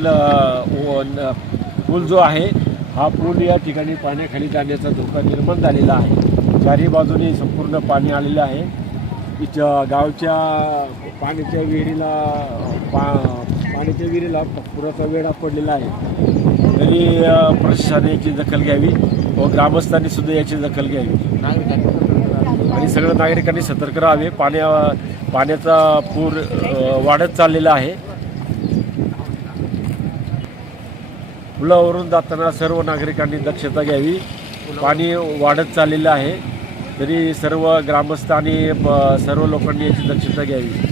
धरणातील पूल जो आहे हा पूल या ठिकाणी पाण्याखाली जाण्याचा धोका निर्माण झालेला आहे. चारही बाजूने संपूर्ण पाणी आलेलं आहे. इथं गावच्या पाण्याच्या विहिरीला पा पाण्याच्या विहिरीला पुराचा वेढा पडलेला आहे. तरी प्रशासनाने याची दखल घ्यावी व ग्रामस्थांनी सुद्धा याची दखल घ्यावी. आणि सगळ्या नागरिकांनी सतर्क राहावे. पाण्या पाण्याचा पूर वाढत चाललेला आहे. पुलावरून जाताना सर्व नागरिकांनी दक्षता घ्यावी. पाणी वाढत चाललेलं आहे. तरी सर्व ग्रामस्थ आणि सर्व लोकांनी याची दक्षता घ्यावी.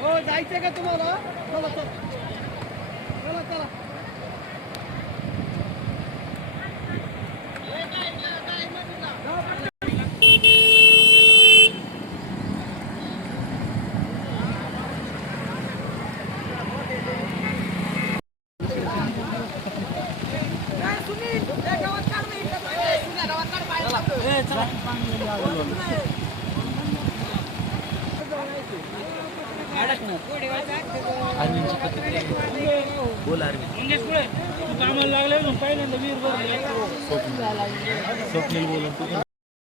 हो जायचंय का तुम्हाला चला चला चला चला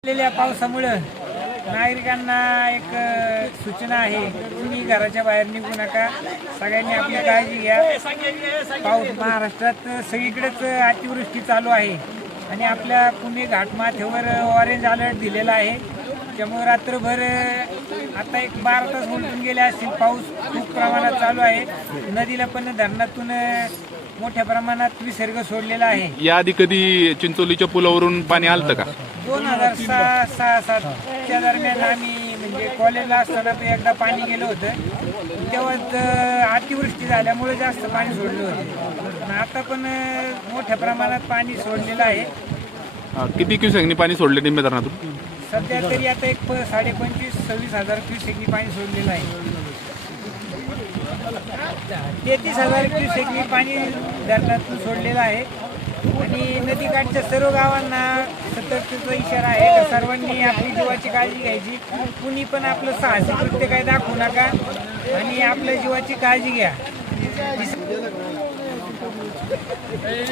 आलेल्या पावसामुळं नागरिकांना एक सूचना आहे. तुम्ही घराच्या बाहेर निघू नका. सगळ्यांनी आपली काळजी घ्या. पाऊस महाराष्ट्रात सगळीकडेच अतिवृष्टी चालू आहे. आणि आपल्या पुणे घाटमाथ्यावर ऑरेंज अलर्ट दिलेला आहे. त्यामुळे रात्रभर आता एक बारा तास उलटून गेले असतील. पाऊस खूप प्रमाणात चालू आहे. नदीला पण धरणातून मोठ्या प्रमाणात विसर्ग सोडलेला आहे. याआधी कधी चिंचोलीच्या पुलावरून पाणी आलतं का? दोन हजार सहा सहा सातच्या दरम्यान आम्ही म्हणजे कॉलेजला असताना एकदा पाणी गेलं होतं. तेव्हा अतिवृष्टी झाल्यामुळे जास्त पाणी सोडलं होतं. आता पण अं, मोठ्या प्रमाणात पाणी सोडलेलं आहे. हा, किती क्युसेकनी पाणी सोडले निम्मे धरणातून? सध्या तरी आता एक प- साडे पंचवीस सव्वीस हजार क्युसेकनी पाणी सोडलेलं आहे. तेहतीस हजार क्युसेकनी पाणी धरणातून सोडलेलं आहे. आणि नदीकाठच्या सर्व गावांना सतर्कतेचा इशारा आहे. का सर्वांनी आपली जीवाची काळजी घ्यायची. कुणी पण आपलं साहसी कृत्य काय दाखवू नका. आणि आपल्या जीवाची काळजी घ्या. এই